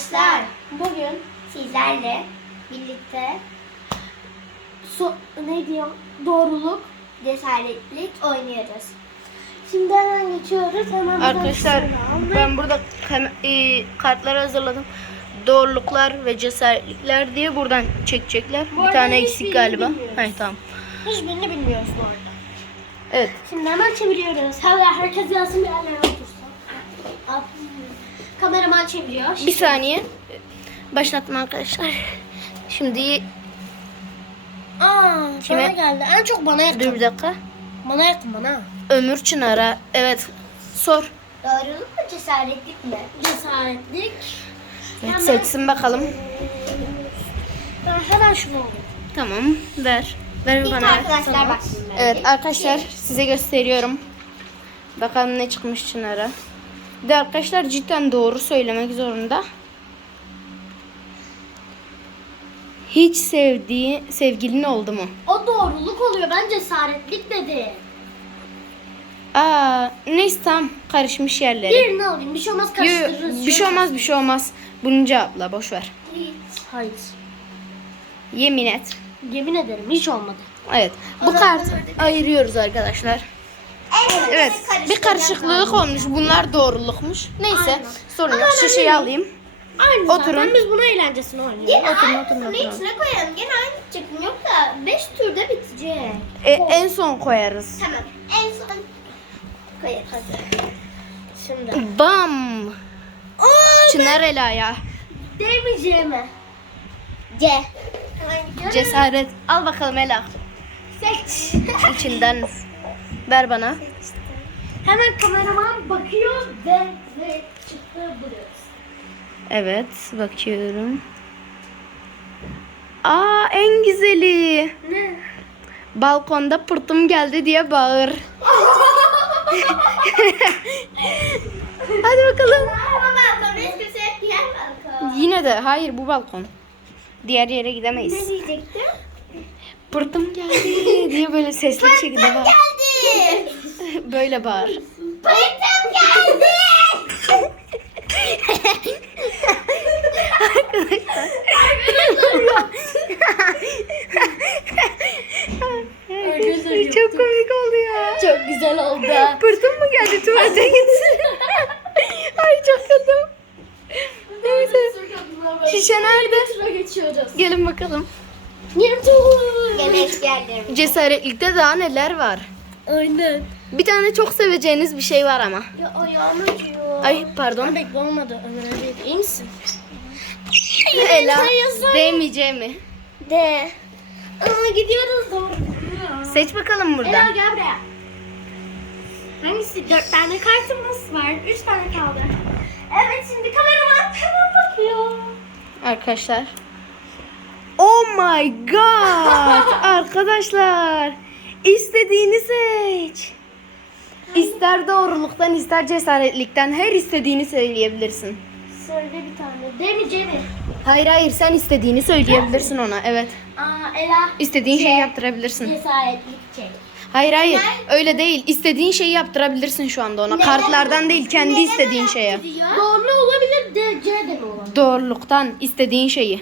arkadaşlar. Bugün Sizlerle birlikte so ne diyor? Doğruluk. cesaretlik oynuyoruz. Şimdi hemen geçiyoruz. Hemen Arkadaşlar ben burada e, kartları hazırladım. Doğruluklar ve cesaretlikler diye buradan çekecekler. Bu Bir tane eksik galiba. bilmiyoruz. Hayır tamam. hiçbirini bilmiyoruz bu arada. Evet. Şimdi hemen çeviriyoruz. Herkes yazsın bir yerlere otursun. Kameraman çeviriyor. Bir saniye. Başlattım arkadaşlar. Şimdi Aa, Kime? bana geldi. En çok bana yakın. dur bir dakika. Bana yakın bana. Ömür Çınar'a. Evet. Sor. Doğruluk mu cesaretlik mi? Cesaretlik. Evet, Hemen- seçsin bakalım. Ben hemen şunu alayım. Tamam. Ver. Ver İlk bana. arkadaşlar baksın bence. Evet arkadaşlar size gösteriyorum. Bakalım ne çıkmış Çınar'a. Bir de arkadaşlar cidden doğru söylemek zorunda. Hiç sevdiği sevgilin oldu mu? O doğruluk oluyor. Ben cesaretlik dedi. Aa, neyse tamam karışmış yerleri. Diğerini alayım. Bir şey olmaz Yo, karıştırırız. bir şey olmaz bir şey olmaz. Bunu cevapla boş ver. Hayır. Yemin et. Yemin ederim hiç olmadı. Evet. Bu kart ayırıyoruz arkadaşlar. Evet. Bir karışıklık olmuş. Bunlar doğrulukmuş. Neyse. Aynen. Sorun yok. Şu önemli şeyi değil. alayım. Aynı Oturun. zaten biz buna eğlencesini oynuyoruz. Gene Oturun, oturun, oturun. içine koyalım. Gene aynı çıkın. Yoksa 5 turda bitecek. E, en son koyarız. Tamam. En son koyarız. Şimdi. Bam. Aa, Çınar Ela'ya. Demeyeceğimi. C. Hemen gidiyorum. Cesaret. Al bakalım Ela. Seç. İçinden. Ver bana. Hemen kameraman bakıyor ve, ve çıktı buluyoruz. Evet. Bakıyorum. Aa en güzeli. Ne? Balkonda pırtım geldi diye bağır. Hadi bakalım. Yine de hayır bu balkon. Diğer yere Ne gidemeyiz. diyecektim? Pırtım geldi diye böyle sesli bir şekilde bağır. Geldi. Böyle bağır. Pırtım geldi. Arkadaşlar Çok komik oldu ya. Çok güzel oldu. Pırtım mı geldi tuvalete gitsin. Ay çok kötü. Neyse. Şişe nerede? Tura geçiyoruz. Gelin bakalım. Eski yerlerim. Cesaretlikte daha neler var? Aynen. Bir tane çok seveceğiniz bir şey var ama. Ya ayağım acıyor. Ay pardon. Bekle olmadı. Ömer abi iyi misin? Ela sayıyorsun. demeyeceğim mi? D. Aa gidiyoruz doğru. Seç bakalım Ela buradan. gel buraya. Hangisi? Dört tane kartımız var. Üç tane kaldı. Evet şimdi kameraman hemen bakıyor. Arkadaşlar. Oh my god. Arkadaşlar. İstediğini seç. İster doğruluktan ister cesaretlikten her istediğini söyleyebilirsin. Söyle bir tane. Demeyeceğim mi? Hayır hayır sen istediğini söyleyebilirsin ona evet. Aa Ela. İstediğin şeyi Şey. yaptırabilirsin. Cesaretlik çek. Hayır hayır öyle değil. İstediğin şeyi yaptırabilirsin şu anda ona. Kartlardan değil kendi istediğin şeye. Doğru olabilir de C de mi olabilir? Doğruluktan istediğin şeyi.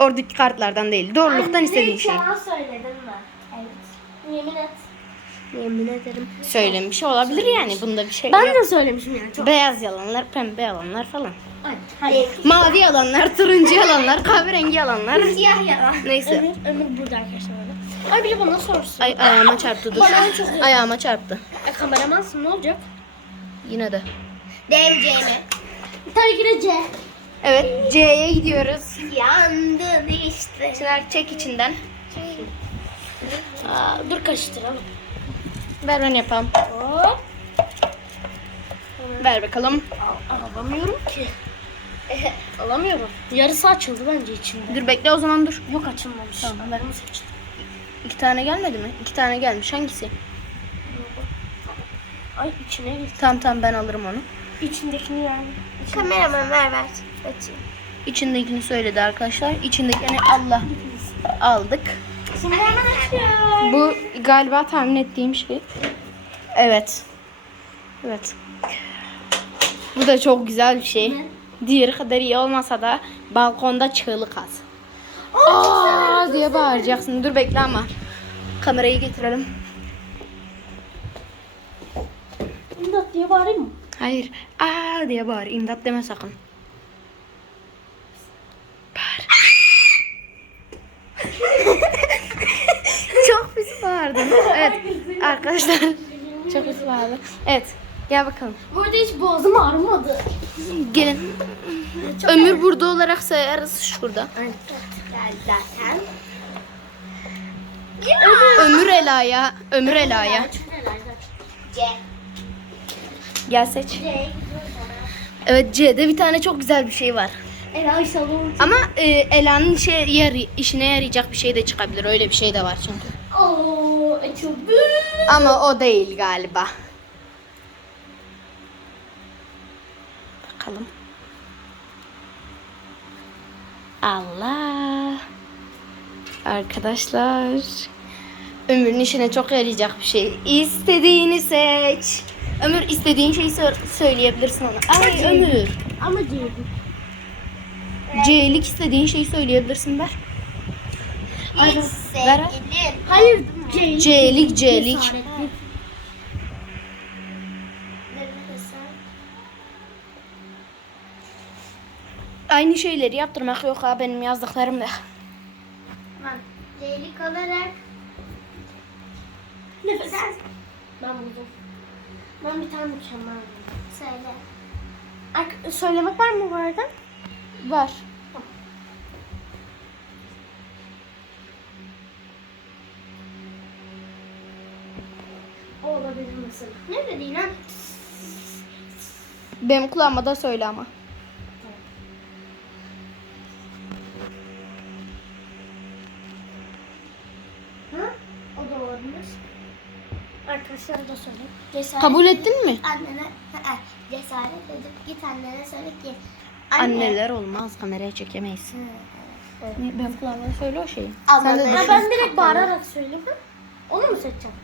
Oradaki kartlardan değil. Doğruluktan istediğin şey. Yalan söyledim ben. Evet. Yemin et. Yemin ederim. Söylemiş olabilir yani bunda bir şey Ben yok. de söylemişim yani çok. Beyaz yalanlar, pembe yalanlar falan. Hadi. Hadi. Mavi yalanlar, turuncu yalanlar, kahverengi yalanlar. Siyah yalan. Neyse. Ömür, Ömür burada arkadaşlar. orada. Ay biri bana sorsun. Ay ayağıma çarptı dur. Bana çok iyi. Ayağıma çarptı. E, kameramansın ne olacak? Yine de. D C mi? Tabii ki de C. Evet C'ye gidiyoruz. Yandın işte. Çınar çek içinden. Aa, dur karıştıralım. Ver ben yapalım. Hop. Ver bakalım. Al, alamıyorum ki. Alamıyorum. Yarısı açıldı bence içinde. Dur bekle o zaman dur. Yok açılmamış. Tamam. Haberimiz açıldı. İki tane gelmedi mi? İki tane gelmiş. Hangisi? Ay içine gir. Tamam tamam ben alırım onu. İçindekini yani. Kameraman ver ver. Açayım. İçindekini söyledi arkadaşlar. İçindekini Allah aldık. Şimdi hemen açıyorum. Bu galiba tahmin ettiğim şey. Evet. Evet. Bu da çok güzel bir şey. Diğeri kadar iyi olmasa da balkonda çığlık at. Aa diye bağıracaksın. Dur bekle ama. Kamerayı getirelim. İmdat diye bağırayım mı? Hayır. Aa diye bağır. İmdat deme sakın. Bağır. Çok pis bağırdın. Evet. Arkadaşlar. Çok pis bağırdı. Evet. Gel bakalım. Burada hiç boğazım ağrımadı. Gelin. Ömür burada olarak sayarız şurada. Geldi zaten. Ömür Ela'ya. Ömür Ela'ya. C. Gel seç. Evet C'de bir tane çok güzel bir şey var. Ela inşallah Ama e, Ela'nın işe yar- işine yarayacak bir şey de çıkabilir. Öyle bir şey de var çünkü. Oo, çok Ama o değil galiba. Bakalım. Allah. Arkadaşlar. Ömür'ün işine çok yarayacak bir şey. İstediğini seç. Ömür istediğin şeyi sö- söyleyebilirsin ona. Ay Ömür. Ama diyorum. C'lik istediğin şeyi söyleyebilirsin ver. Hiç ver. sevgilim. Hayır C'lik. C'lik C'lik. Cesaretli. Aynı şeyleri yaptırmak yok ha benim yazdıklarımda. Tamam. C'lik olarak Nefes. Ben buldum. Ben bir tane mükemmel buldum. söyle. Ark- söylemek var mı bu arada? Var. O olabilir mesela. Ne dediğin lan? Benim kulağıma da söyle ama. Ha? O da olabilir. Arkadaşlar da söyleyeyim. Cesaret Kabul ettin mi? Annene Hı, cesaret edip git annene söyle ki. Anneler olmaz kameraya çekemeyiz. Benim kulağıma söyle o şeyi. Sen de Ha, düşün. ben direkt bağırarak söyleyeyim. Onu mu seçeceğim?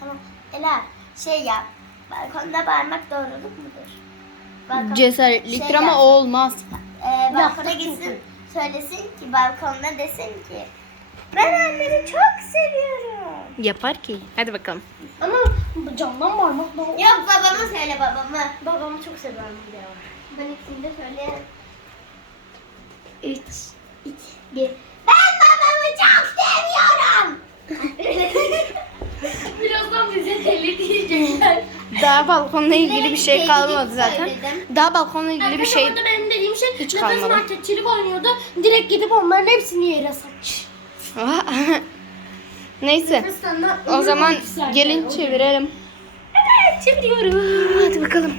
Tamam. Ela şey yap. Balkonda bağırmak doğruluk mudur? Balkon, Cesaretliktir şey ama yap. o olmaz. Ee, balkona gitsin. Söylesin ki balkonda desin ki. Ben annemi çok seviyorum. Yapar ki. Hadi bakalım. Ama camdan bağırmak daha... Yok babamı söyle babamı. Babamı çok seviyorum diye var. Ben ikisini de söyleyelim. Üç, iki, bir. Ben babamı çok seviyorum. Birazdan bize deli diyecekler. Daha balkonla ilgili bir şey kalmadı zaten. Daha balkonla ilgili bir şey Orada benim dediğim şey hiç nefes kalmadı. marketçilik oynuyordu. Direkt gidip onların hepsini yere saç. Neyse. Nefes O zaman gelin çevirelim. Çeviriyorum. Hadi bakalım.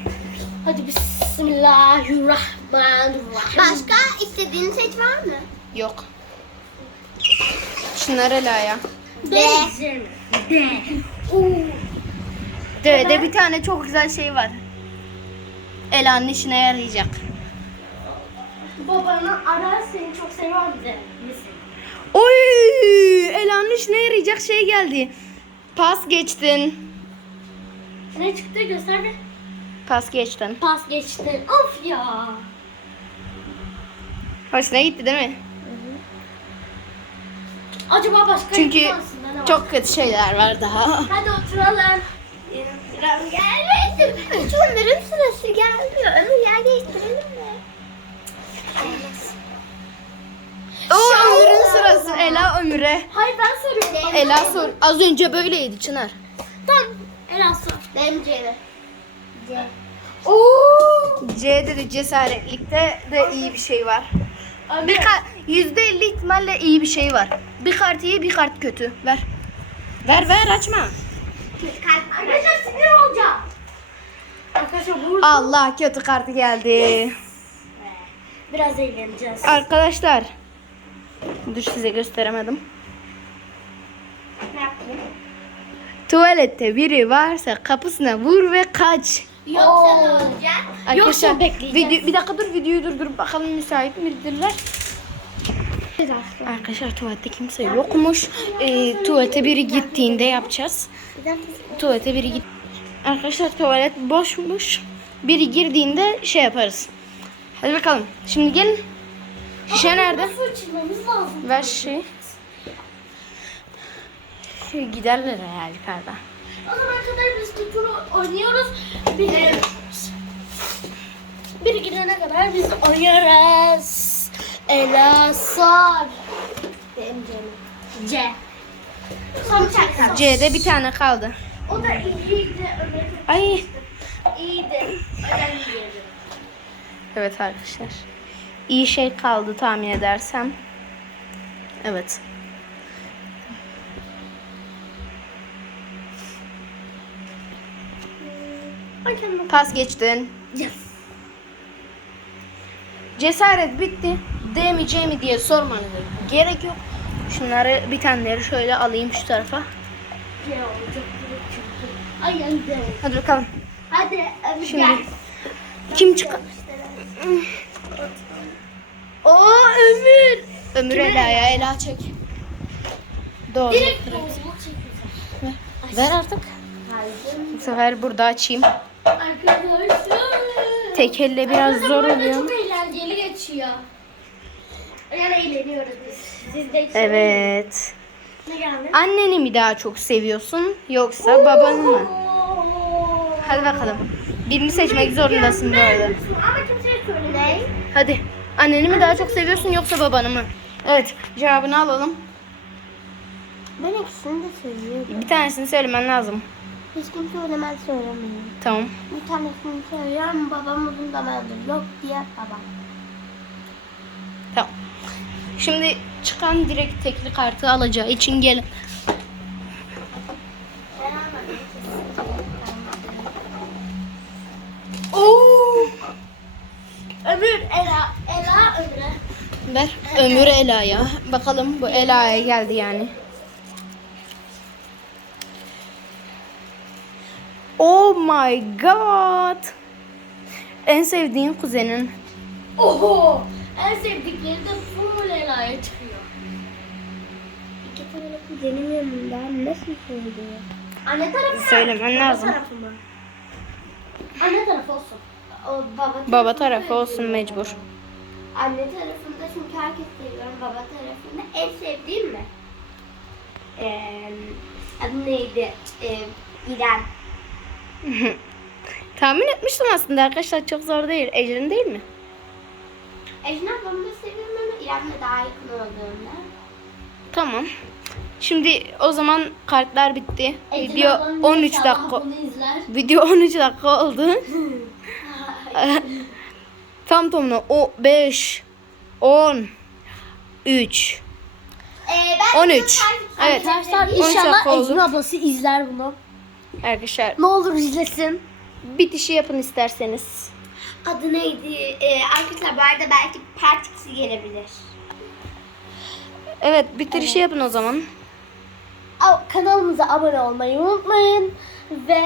Hadi bismillahirrahmanirrahim. Başka istediğini seç var mı? Yok. Şunlar Ela'ya. D. D. Oo. D'de bir tane çok güzel şey var. Ela'nın işine yarayacak. Babana ara seni çok de. Mesela. Oy! Ela'nın işine yarayacak şey geldi. Pas geçtin. Ne çıktı göster bir. Pas geçtin. Pas geçti. Of ya. Hoşuna gitti değil mi? Acaba başka Çünkü bir tanesinde ne var? çok kötü şeyler var daha. Hadi oturalım. Sıram gelmedi. Hiç onların sırası gelmiyor. Ömür yer değiştirelim mi? O Ömür'ün sırası. Ela Ömür'e. Hayır ben soruyorum. Ela sor. Az önce böyleydi Çınar. Tamam. Ela sor. Benim C'de. C. C'de de cesaretlikte de iyi bir şey var. Bir ka- yüzde elli ihtimalle iyi bir şey var. Bir kart iyi bir kart kötü. Ver. Ver ver açma. Arkadaşlar sinir olacağım. Arkadaşlar burada Allah kötü kartı geldi. biraz eğleneceğiz. Arkadaşlar. Dur size gösteremedim. Ne yapayım? Tuvalette biri varsa kapısına vur ve kaç. Yoksa ne olacak? Arkadaşlar bekleyeceğiz. video, bir dakika dur videoyu durdurup bakalım müsait midirler. Arkadaşlar tuvalette kimse yokmuş. Ee, tuvalete biri gittiğinde yapacağız. Tuvalete biri git. Arkadaşlar tuvalet boşmuş. Biri girdiğinde şey yaparız. Hadi bakalım. Şimdi gelin. Şişe nerede? Ver şişeyi. Şu giderler ya yukarıda. O zaman kadar biz tutunu oynuyoruz. Bir, bir gidene kadar biz oynarız. Ela. Benim canım. C. Son çaksa. C'de bir tane kaldı. O da iyiydi. Ay. iyiydi. Evet arkadaşlar. İyi şey kaldı tahmin edersem. Evet. Pas geçtin. Yes. Cesaret bitti. D mi diye sormanıza gerek yok. Şunları bir taneleri şöyle alayım şu tarafa. Hadi bakalım. Hadi Şimdi gel. kim çıkar? O Ömür. Ömür Ela'ya Ela çek. Doğru. Direkt. Ver artık. Bu sefer burada açayım. Arkadaşlar. Tek elle biraz Arkadaşlar, zor bu arada oluyor. Çok eğlenceli geçiyor. Yani eğleniyoruz biz. Siz de işte. Evet. Ne geldi? Anneni mi daha çok seviyorsun yoksa babanı mı? Hadi bakalım. Birini seçmek zorundasın bu arada. Ama kimseye söyle. Hadi. Anneni mi daha çok seviyorsun yoksa babanı mı? Evet. Cevabını alalım. Ben ikisini de söylüyorum. Bir tanesini söylemen lazım. Hiç kimse söylemez söylemiyorum. Tamam. Bir tanesini söylüyorum. Babam uzun zamandır yok diye babam. Tamam. Şimdi çıkan direkt tekli kartı alacağı için gelin. Oo. Ömür Ela. Ela Ömür'e. Ver. Ömür Ela'ya. Bakalım bu Ela'ya geldi yani. Oh my god. En sevdiğin kuzenin. Oho. En sevdikleri de full Ela'ya çıkıyor. İki tane kuzenim yanında nasıl söylüyor? Anne tarafı mı? Söylemen lazım. tarafı mı? Anne tarafı olsun. O baba, Baba tarafı olsun mecbur. Anne tarafında çünkü herkes seviyorum. Baba tarafında en sevdiğim mi? Ee, adı neydi? Ee, İrem. Tahmin etmiştim aslında arkadaşlar çok zor değil. Ecrin değil mi? Ejin ablamı da seviyorum ama İrem'le daha yakın olduğumda. Tamam. Şimdi o zaman kartlar bitti. Ecrin Video ablam 13 inşallah dakika. Bunu izler. Video 13 dakika oldu. Tam tamına o 5 10 3 Ee, ben 13. Evet. Arkadaşlar 13 dakika inşallah oldu. Ecrin ablası izler bunu. Arkadaşlar Ne olur izlesin. bitişi yapın isterseniz. Adı neydi? Ee, arkadaşlar bu arada belki part 2'si gelebilir. Evet bitirişi yapın o zaman. Kanalımıza abone olmayı unutmayın. Ve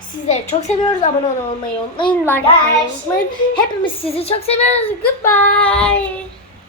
sizleri çok seviyoruz. Abone olmayı unutmayın. Like atmayı unutmayın. Hepimiz sizi çok seviyoruz. Goodbye.